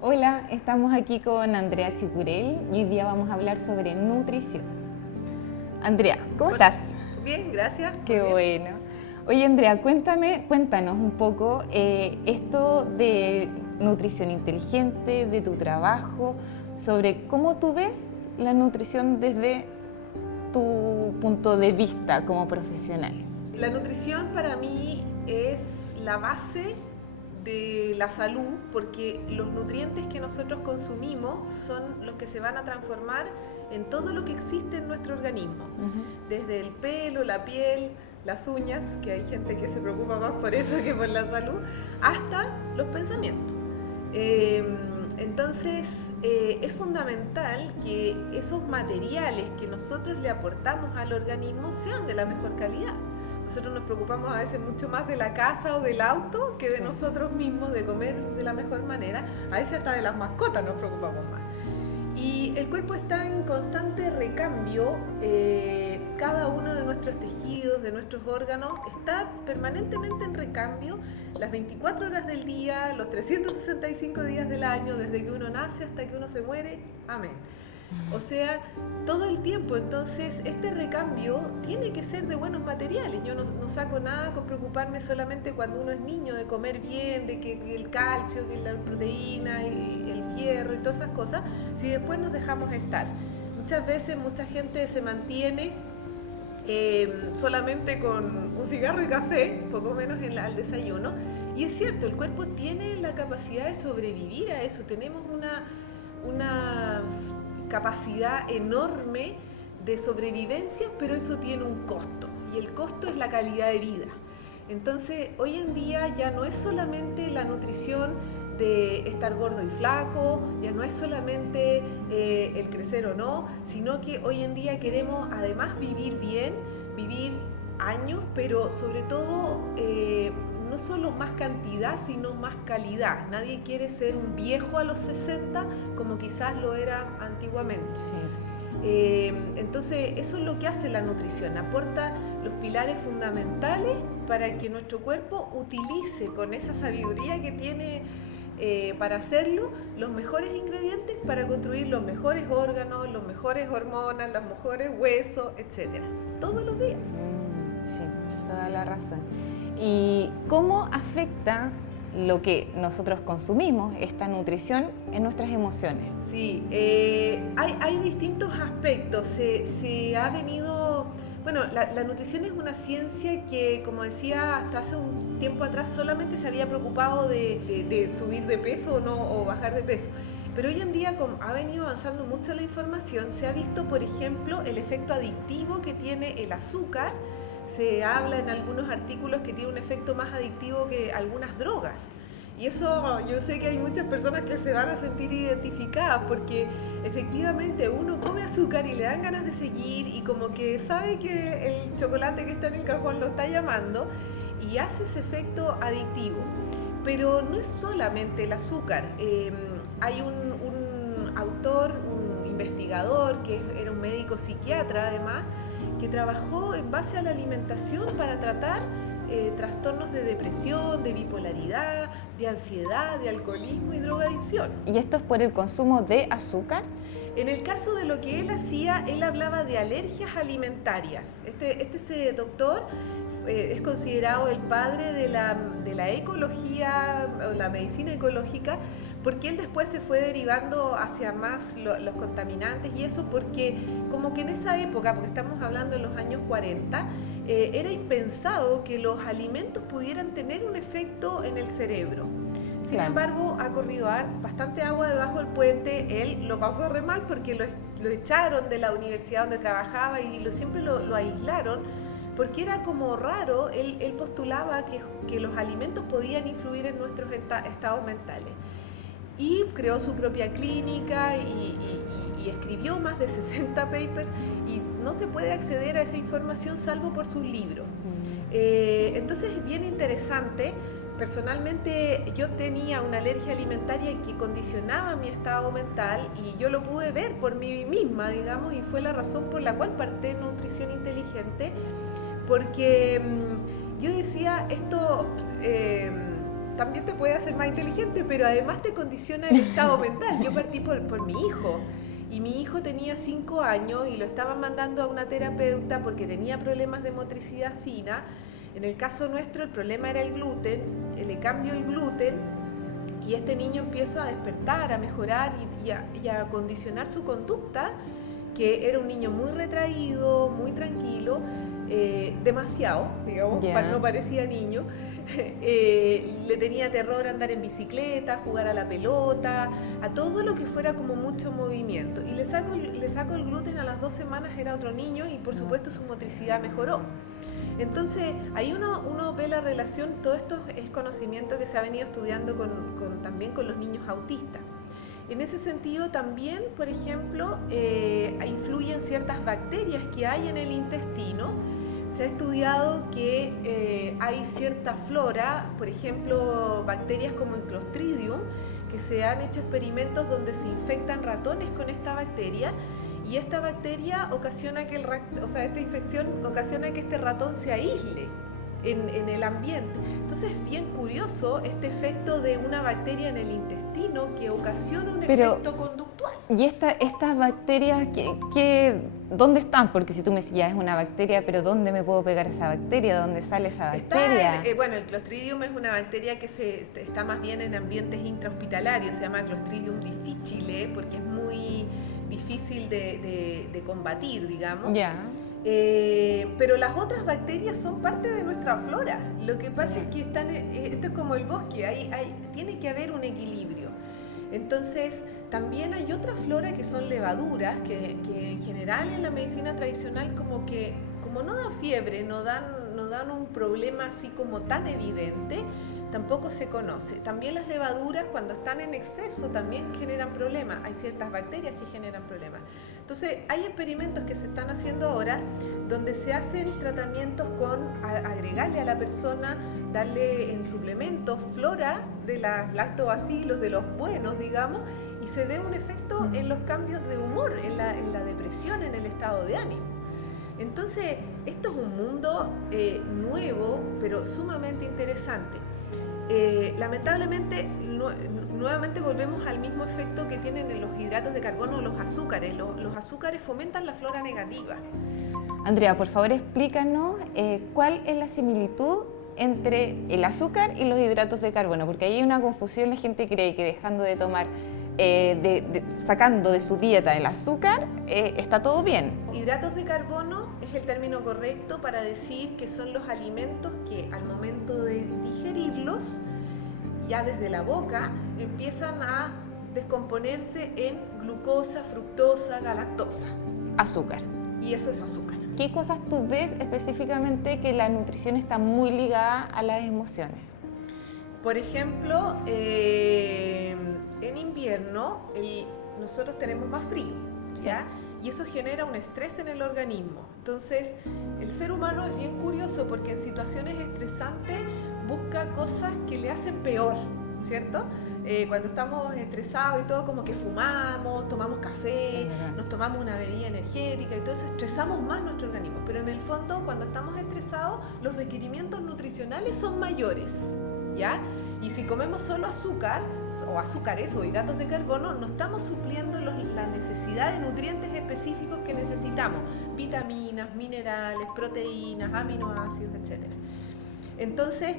Hola, estamos aquí con Andrea Chicurel y hoy día vamos a hablar sobre nutrición. Andrea, ¿cómo estás? Bien, gracias. Qué bueno. Oye, Andrea, cuéntanos un poco esto de nutrición inteligente, de tu trabajo, sobre cómo tú ves la nutrición desde tu punto de vista como profesional. La nutrición para mí es la base de la salud, porque los nutrientes que nosotros consumimos son los que se van a transformar en todo lo que existe en nuestro organismo, desde el pelo, la piel, las uñas, que hay gente que se preocupa más por eso que por la salud, hasta los pensamientos. Entonces es fundamental que esos materiales que nosotros le aportamos al organismo sean de la mejor calidad. Nosotros nos preocupamos a veces mucho más de la casa o del auto que de nosotros mismos, de comer de la mejor manera. A veces hasta de las mascotas nos preocupamos más. Y el cuerpo está en constante recambio, cada uno de nuestros tejidos, de nuestros órganos, está permanentemente en recambio las 24 horas del día, los 365 días del año, desde que uno nace hasta que uno se muere. Amén. O sea, todo el tiempo. Entonces, este recambio tiene que ser de buenos materiales. Yo no saco nada con preocuparme solamente cuando uno es niño de comer bien, de que el calcio, que la proteína, y el fierro y todas esas cosas, si después nos dejamos estar. Muchas veces mucha gente se mantiene solamente con un cigarro y café, poco menos al desayuno. Y es cierto, el cuerpo tiene la capacidad de sobrevivir a eso. Tenemos una capacidad enorme de sobrevivencia, pero eso tiene un costo, y el costo es la calidad de vida. Entonces, hoy en día ya no es solamente la nutrición de estar gordo y flaco, ya no es solamente el crecer o no, sino que hoy en día queremos además vivir bien, vivir años, pero sobre todo no solo más cantidad, sino más calidad. Nadie quiere ser un viejo a los 60 como quizás lo era antiguamente. Sí. Entonces, eso es lo que hace la nutrición, aporta los pilares fundamentales para que nuestro cuerpo utilice con esa sabiduría que tiene para hacerlo, los mejores ingredientes para construir los mejores órganos, las mejores hormonas, los mejores huesos, etc. Todos los días. Sí, toda la razón. ¿Y cómo afecta lo que nosotros consumimos, esta nutrición, en nuestras emociones? Sí, hay distintos aspectos. Se ha venido... Bueno, la nutrición es una ciencia que, como decía, hasta hace un tiempo atrás solamente se había preocupado de subir de peso o bajar de peso. Pero hoy en día, como ha venido avanzando mucho la información, se ha visto, por ejemplo, el efecto adictivo que tiene el azúcar. Se habla en algunos artículos que tiene un efecto más adictivo que algunas drogas. Y eso, yo sé que hay muchas personas que se van a sentir identificadas, porque efectivamente uno come azúcar y le dan ganas de seguir, y como que sabe que el chocolate que está en el cajón lo está llamando, y hace ese efecto adictivo. Pero no es solamente el azúcar. Hay un autor, un investigador, que era un médico psiquiatra además, que trabajó en base a la alimentación para tratar trastornos de depresión, de bipolaridad, de ansiedad, de alcoholismo y drogadicción. ¿Y esto es por el consumo de azúcar? En el caso de lo que él hacía, él hablaba de alergias alimentarias. Este doctor es considerado el padre de la ecología, o la medicina ecológica, porque él después se fue derivando hacia más los contaminantes y eso, porque como que en esa época, porque estamos hablando de los años 40, era impensado que los alimentos pudieran tener un efecto en el cerebro. Sin embargo, ha corrido bastante agua debajo del puente. Él lo pasó re mal porque lo echaron de la universidad donde trabajaba y siempre lo aislaron, porque era como raro. Él postulaba que los alimentos podían influir en nuestros estados mentales. Y creó su propia clínica y escribió más de 60 papers, y no se puede acceder a esa información salvo por sus libros. Entonces es bien interesante personalmente yo tenía una alergia alimentaria que condicionaba mi estado mental y yo lo pude ver por mí misma, digamos, y fue la razón por la cual partí en nutrición inteligente, porque yo decía, esto también te puede hacer más inteligente, pero además te condiciona el estado mental. Yo partí por mi hijo. Y mi hijo tenía 5 años y lo estaban mandando a una terapeuta porque tenía problemas de motricidad fina. En el caso nuestro el problema era el gluten, le cambio el gluten y este niño empieza a despertar, a mejorar y a condicionar su conducta, que era un niño muy retraído, muy tranquilo, demasiado, digamos, no parecía niño. Le tenía terror a andar en bicicleta, a jugar a la pelota, a todo lo que fuera como mucho movimiento. Y le saco el gluten a las 2 semanas, era otro niño y por supuesto su motricidad mejoró. Entonces ahí uno ve la relación, todo esto es conocimiento que se ha venido estudiando también con los niños autistas. En ese sentido también, por ejemplo, influyen ciertas bacterias que hay en el intestino. Se ha estudiado que hay cierta flora, por ejemplo, bacterias como el Clostridium, que se han hecho experimentos donde se infectan ratones con esta bacteria y esta bacteria ocasiona que esta infección ocasiona que este ratón se aísle en el ambiente. Entonces es bien curioso este efecto de una bacteria en el intestino que ocasiona un efecto conductual. ¿Y estas bacterias dónde están? Porque si tú me dices, ya es una bacteria, pero ¿dónde me puedo pegar esa bacteria? ¿Dónde sale esa bacteria? Bueno, el Clostridium es una bacteria que está más bien en ambientes intrahospitalarios, se llama Clostridium difficile porque es muy difícil de combatir, digamos. Ya. Pero las otras bacterias son parte de nuestra flora. Lo que pasa es que esto es como el bosque, tiene que haber un equilibrio. Entonces, también hay otra flora que son levaduras, que en general en la medicina tradicional como no dan fiebre, no dan un problema así como tan evidente, tampoco se conoce. También las levaduras cuando están en exceso también generan problemas. Hay ciertas bacterias que generan problemas. Entonces hay experimentos que se están haciendo ahora donde se hacen tratamientos con agregarle a la persona, darle en suplementos flora de las lactobacilos, de los buenos, digamos, y se ve un efecto en los cambios de humor, en la depresión, en el estado de ánimo. Entonces, esto es un mundo nuevo, pero sumamente interesante. Lamentablemente, nuevamente volvemos al mismo efecto que tienen en los hidratos de carbono o los azúcares. Los azúcares fomentan la flora negativa. Andrea, por favor, explícanos cuál es la similitud entre el azúcar y los hidratos de carbono, porque ahí hay una confusión, la gente cree que dejando de tomar, sacando de su dieta el azúcar, está todo bien. Hidratos de carbono es el término correcto para decir que son los alimentos que al momento de digerirlos, ya desde la boca, empiezan a descomponerse en glucosa, fructosa, galactosa. Azúcar. Y eso es azúcar. ¿Qué cosas tú ves específicamente que la nutrición está muy ligada a las emociones? Por ejemplo, en invierno nosotros tenemos más frío, ¿ya? Y eso genera un estrés en el organismo. Entonces, el ser humano es bien curioso porque en situaciones estresantes busca cosas que le hacen peor, ¿cierto? Cuando estamos estresados y todo, como que fumamos, tomamos café, nos tomamos una bebida energética y todo eso, estresamos más nuestro organismo. Pero en el fondo, cuando estamos estresados, los requerimientos nutricionales son mayores, ¿ya? Y si comemos solo azúcar, o azúcares o hidratos de carbono, no estamos supliendo la necesidad de nutrientes específicos que necesitamos, vitaminas, minerales, proteínas, aminoácidos, etc. Entonces,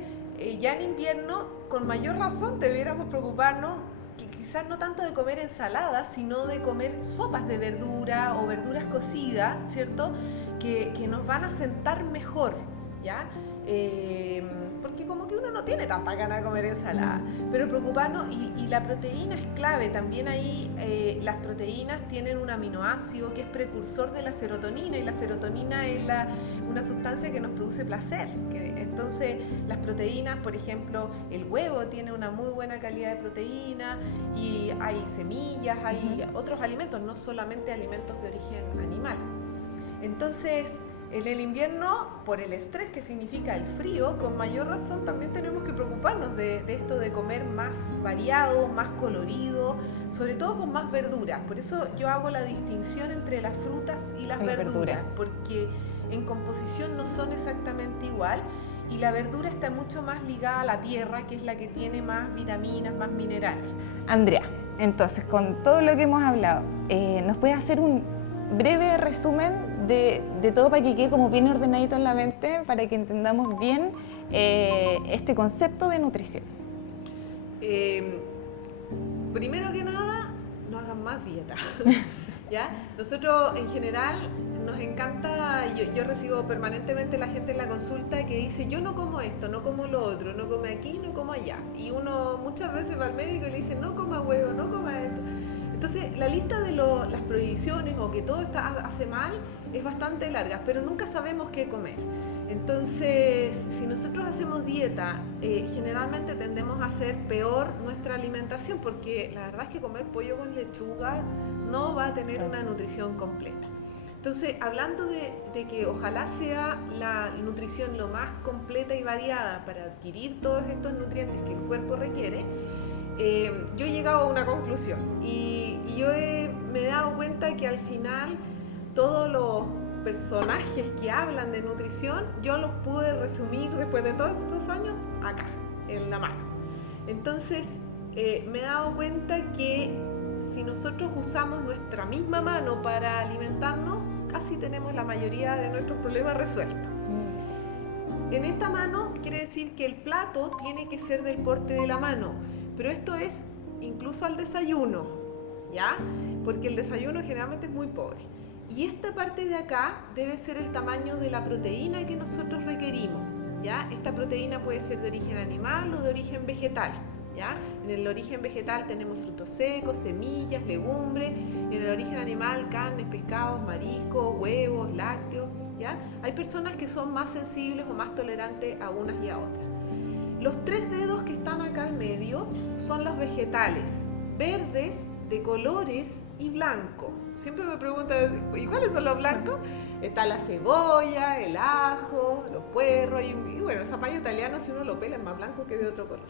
ya en invierno, con mayor razón debiéramos preocuparnos que quizás no tanto de comer ensaladas, sino de comer sopas de verdura o verduras cocidas, ¿cierto? Que nos van a sentar mejor, ¿ya? Porque como que uno no tiene tanta ganas de comer ensalada, pero preocuparnos, y la proteína es clave, también ahí las proteínas tienen un aminoácido que es precursor de la serotonina, y la serotonina es una sustancia que nos produce placer, entonces las proteínas, por ejemplo, el huevo tiene una muy buena calidad de proteína, y hay semillas, hay otros alimentos, no solamente alimentos de origen animal. Entonces, En el invierno, por el estrés que significa el frío, con mayor razón también tenemos que preocuparnos de esto de comer más variado, más colorido, sobre todo con más verduras. Por eso yo hago la distinción entre las frutas y las verduras, porque en composición no son exactamente igual y la verdura está mucho más ligada a la tierra, que es la que tiene más vitaminas, más minerales. Andrea, entonces con todo lo que hemos hablado, ¿nos puedes hacer un breve resumen de todo para que quede como bien ordenadito en la mente, para que entendamos bien este concepto de nutrición? Primero que nada, no hagan más dieta. ¿Ya? Nosotros en general nos encanta, yo recibo permanentemente la gente en la consulta que dice, yo no como esto, no como lo otro, no come aquí, no como allá. Y uno muchas veces va al médico y le dice, no coma huevo, no coma esto. Entonces, la lista de las prohibiciones o que todo hace mal es bastante larga, pero nunca sabemos qué comer. Entonces, si nosotros hacemos dieta, generalmente tendemos a hacer peor nuestra alimentación, porque la verdad es que comer pollo con lechuga no va a tener una nutrición completa. Entonces, hablando de que ojalá sea la nutrición lo más completa y variada para adquirir todos estos nutrientes que el cuerpo requiere, yo he llegado a una conclusión y yo me he dado cuenta que al final todos los personajes que hablan de nutrición yo los pude resumir después de todos estos años acá, en la mano. Entonces me he dado cuenta que si nosotros usamos nuestra misma mano para alimentarnos, casi tenemos la mayoría de nuestros problemas resueltos. En esta mano quiere decir que el plato tiene que ser del porte de la mano. Pero esto es incluso al desayuno, ¿ya? Porque el desayuno generalmente es muy pobre. Y esta parte de acá debe ser el tamaño de la proteína que nosotros requerimos, ¿ya? Esta proteína puede ser de origen animal o de origen vegetal, ¿ya? En el origen vegetal tenemos frutos secos, semillas, legumbres. En el origen animal, carnes, pescados, mariscos, huevos, lácteos, ¿ya? Hay personas que son más sensibles o más tolerantes a unas y a otras. Los 3 dedos que están acá al medio son los vegetales, verdes, de colores y blanco. Siempre me preguntan, ¿y cuáles son los blancos? Está la cebolla, el ajo, los puerros y bueno, el zapallo italiano, si uno lo pela, es más blanco que de otro color.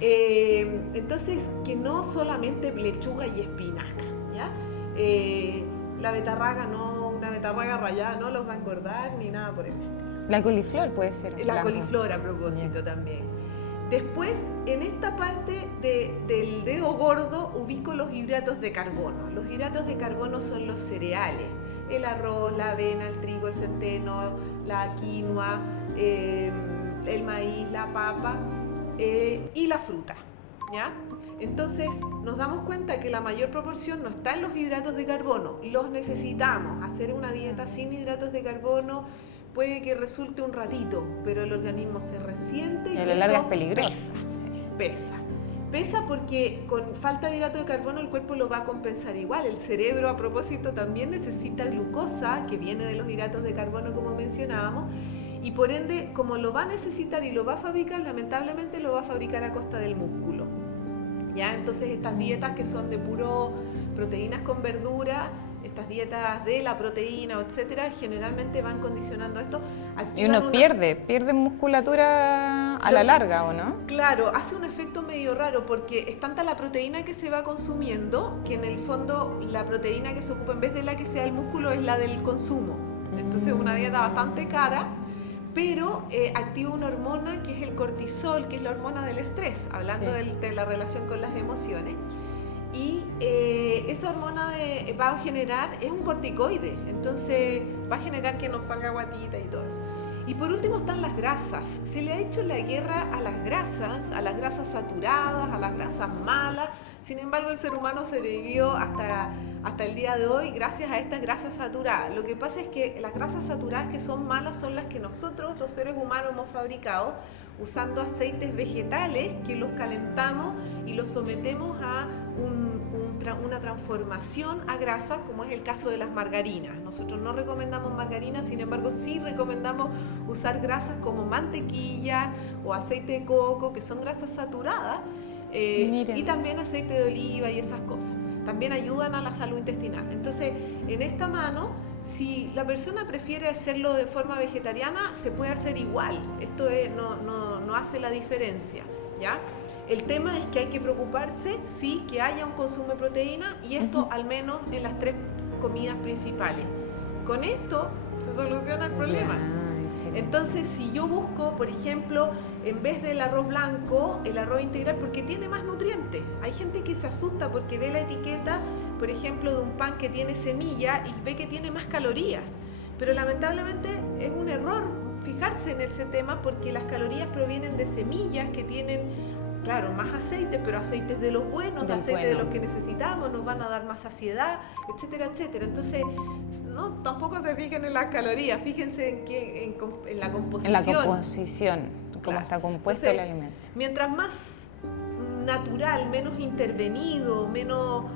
Entonces, que no solamente lechuga y espinaca, ¿ya? La betarraga no, una betarraga rallada no los va a engordar ni nada por el estilo. La coliflor puede ser. La coliflor a propósito también. Después, en esta parte del dedo gordo ubico los hidratos de carbono. Los hidratos de carbono son los cereales, el arroz, la avena, el trigo, el centeno, la quinoa, el maíz, la papa y la fruta, ¿ya? Entonces nos damos cuenta que la mayor proporción no está en los hidratos de carbono, los necesitamos. Hacer una dieta sin hidratos de carbono puede que resulte un ratito, pero el organismo se resiente y a la larga es peligroso. Pesa porque con falta de hidrato de carbono el cuerpo lo va a compensar igual. El cerebro, a propósito, también necesita glucosa, que viene de los hidratos de carbono, como mencionábamos, y por ende, como lo va a necesitar y lo va a fabricar, lamentablemente lo va a fabricar a costa del músculo, ¿ya? Entonces estas dietas que son de puro proteínas con verdura, estas dietas de la proteína, etcétera, generalmente van condicionando esto. Y uno pierde musculatura a la larga, ¿o no? Claro, hace un efecto medio raro porque es tanta la proteína que se va consumiendo que en el fondo la proteína que se ocupa en vez de la que sea el músculo es la del consumo. Entonces una dieta bastante cara, pero activa una hormona que es el cortisol, que es la hormona del estrés, hablando de la relación con las emociones. Y esa hormona va a generar, es un corticoide, entonces va a generar que nos salga guatita y todo eso. Y por último están las grasas. Se le ha hecho la guerra a las grasas saturadas, a las grasas malas. Sin embargo, el ser humano sobrevivió hasta el día de hoy gracias a estas grasas saturadas. Lo que pasa es que las grasas saturadas que son malas son las que nosotros, los seres humanos, hemos fabricado usando aceites vegetales que los calentamos y los sometemos a una transformación a grasa, como es el caso de las margarinas. Nosotros no recomendamos margarinas, sin embargo sí recomendamos usar grasas como mantequilla o aceite de coco, que son grasas saturadas, y también aceite de oliva y esas cosas. También ayudan a la salud intestinal. Entonces, en esta mano Si la persona prefiere hacerlo de forma vegetariana, se puede hacer igual. Esto no hace la diferencia, ¿ya? El tema es que hay que preocuparse, sí, que haya un consumo de proteína y esto al menos en las 3 comidas principales. Con esto se soluciona el problema. Entonces, si yo busco, por ejemplo, en vez del arroz blanco, el arroz integral, porque tiene más nutrientes. Hay gente que se asusta porque ve la etiqueta, por ejemplo, de un pan que tiene semilla y ve que tiene más calorías. Pero lamentablemente es un error fijarse en ese tema porque las calorías provienen de semillas que tienen, claro, más aceites, pero aceites de los buenos, aceites de los que necesitamos, nos van a dar más saciedad, etcétera, etcétera. Entonces, no, tampoco se fijen en las calorías, fíjense en la composición. En la composición, cómo está compuesto el alimento. Mientras más natural, menos intervenido, menos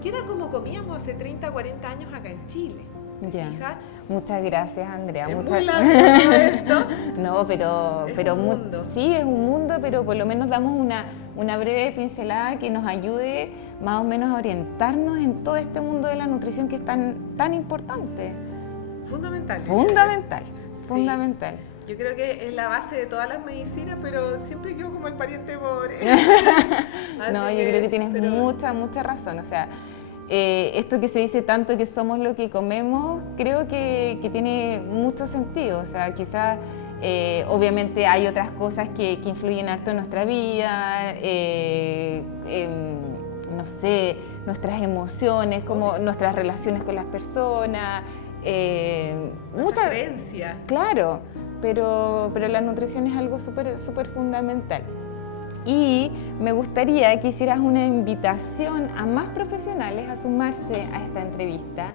que era como comíamos hace 30, 40 años acá en Chile. Ya. ¿Fija? Muchas gracias, Andrea. Es muy largo esto. No, pero sí, es un mundo, pero por lo menos damos una breve pincelada que nos ayude más o menos a orientarnos en todo este mundo de la nutrición que es tan importante. Fundamental. Fundamental. Yo creo que es la base de todas las medicinas, pero siempre quedo como el pariente pobre. No, yo creo que tienes mucha razón. O sea, esto que se dice tanto que somos lo que comemos, creo que tiene mucho sentido. O sea, quizás obviamente hay otras cosas que influyen harto en nuestra vida, no sé, nuestras emociones, como nuestras relaciones con las personas. Mucha creencia. Claro, pero la nutrición es algo súper fundamental. Y me gustaría que hicieras una invitación a más profesionales a sumarse a esta entrevista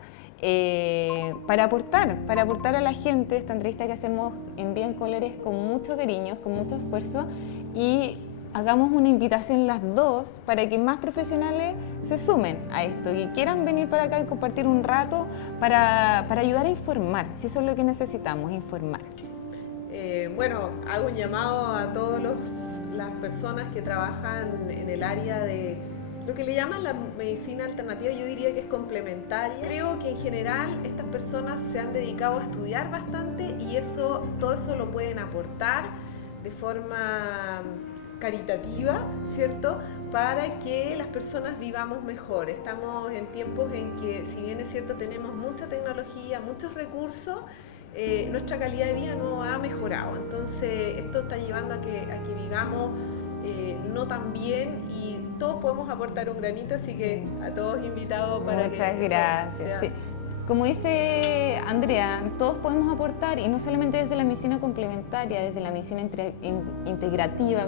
para aportar a la gente esta entrevista que hacemos en Vida en Colores con mucho cariño, con mucho esfuerzo, y hagamos una invitación las dos para que más profesionales se sumen a esto, que quieran venir para acá y compartir un rato para ayudar a informar, si eso es lo que necesitamos, informar. Bueno, hago un llamado a todas las personas que trabajan en el área de lo que le llaman la medicina alternativa. Yo diría que es complementaria. Creo que en general estas personas se han dedicado a estudiar bastante y todo eso lo pueden aportar de forma caritativa, ¿cierto? Para que las personas vivamos mejor. Estamos en tiempos en que, si bien es cierto, tenemos mucha tecnología, muchos recursos, nuestra calidad de vida no ha mejorado. Entonces, esto está llevando a que vivamos no tan bien y todos podemos aportar un granito, así que a todos invitados para que... Muchas gracias. Sí. Como dice Andrea, todos podemos aportar, y no solamente desde la medicina complementaria, desde la medicina integrativa,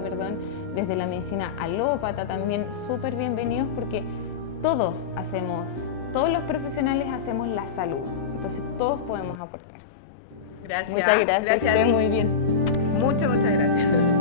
desde la medicina alópata también, súper bienvenidos, porque todos los profesionales hacemos la salud, entonces todos podemos aportar. Gracias. Muchas gracias, que estés muy bien. Muchas gracias.